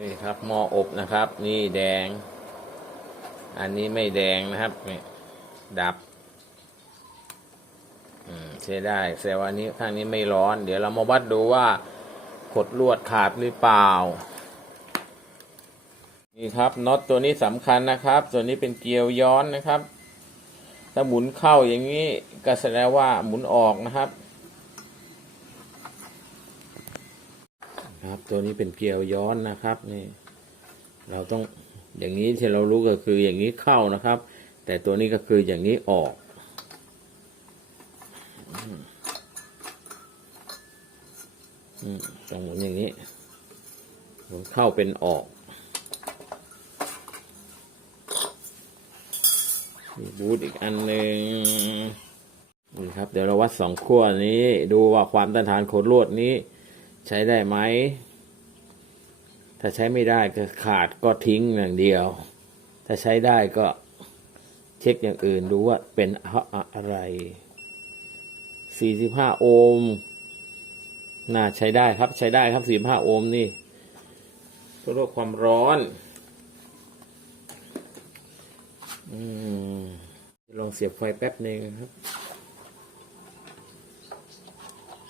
นี่ครับหม้ออบนะครับ นี่แดง อันนี้ไม่แดงนะครับนี่ดับใช้ได้แต่ว่านี้ข้างนี้ไม่ร้อน เดี๋ยวเรามาวัดดูว่าขดลวดขาดหรือเปล่า นี่ครับน็อตตัวนี้สำคัญนะครับตัวนี้เป็นเกลียวย้อนนะครับ ถ้าหมุนเข้าอย่างนี้ก็แสดงว่าหมุนออกนะครับ ครับ ตัวนี้เป็นเกลียวย้อนนะครับนี่เราต้องอย่างนี้ที่เรารู้ก็คืออย่างนี้เข้านะครับ แต่ตัวนี้ก็คืออย่างนี้ออกต้องหมุนอย่างนี้หมุนเข้าเป็นออกมีบูทอีกอันหนึ่งนี่ครับ เดี๋ยวเราวัดสองขั้วนี้ ดูว่าความต้านทานโคดลวดนี้ ใช้ได้ไหม ถ้าใช้ไม่ได้ก็ขาดก็ทิ้งอย่างเดียว ถ้าใช้ได้ก็เช็คอย่างอื่นดูว่าเป็นเพราะอะไร 45 โอห์มน่าใช้ได้ครับใช้ได้ครับ 45 โอห์มนี่เพื่อลดความร้อนอืมลองเสียบไฟแป๊บหนึ่งครับ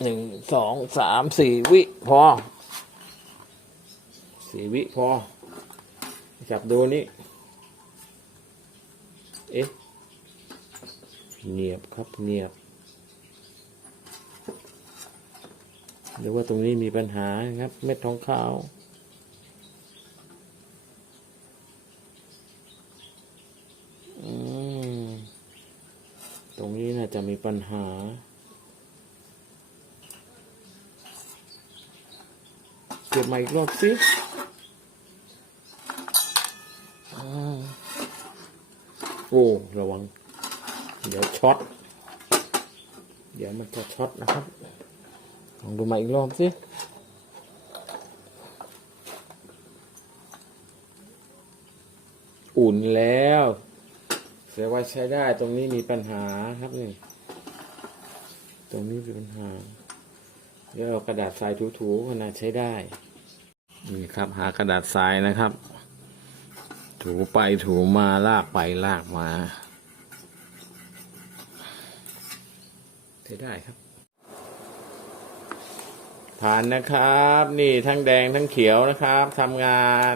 หนึ่งสองสามสี่วิพอสี่วิพอ จับดูนี่เอ๊ะเงียบครับเงียบหรือว่าตรงนี้มีปัญหาครับ เม็ดทองขาวตรงนี้น่าจะมีปัญหา เก็บมาอีกรอบสิอโอ้ ระวัง เดี๋ยวช็อต เดี๋ยวมันจะช็อตนะครับลองดูมาอีกรอบสิอุ่นแล้วแสดงว่าใช้ได้ตรงนี้มีปัญหาครับนี่ ตรงนี้มีปัญหา เดี๋ยวเอากระดาษทรายถูๆขนาดใช้ได้นี่ครับ หากระดาษทรายนะครับ ถูไปถูมาลากไปลากมาใช้ได้ครับ ผ่านนะครับ นี่ทั้งแดงทั้งเขียวนะครับทำงาน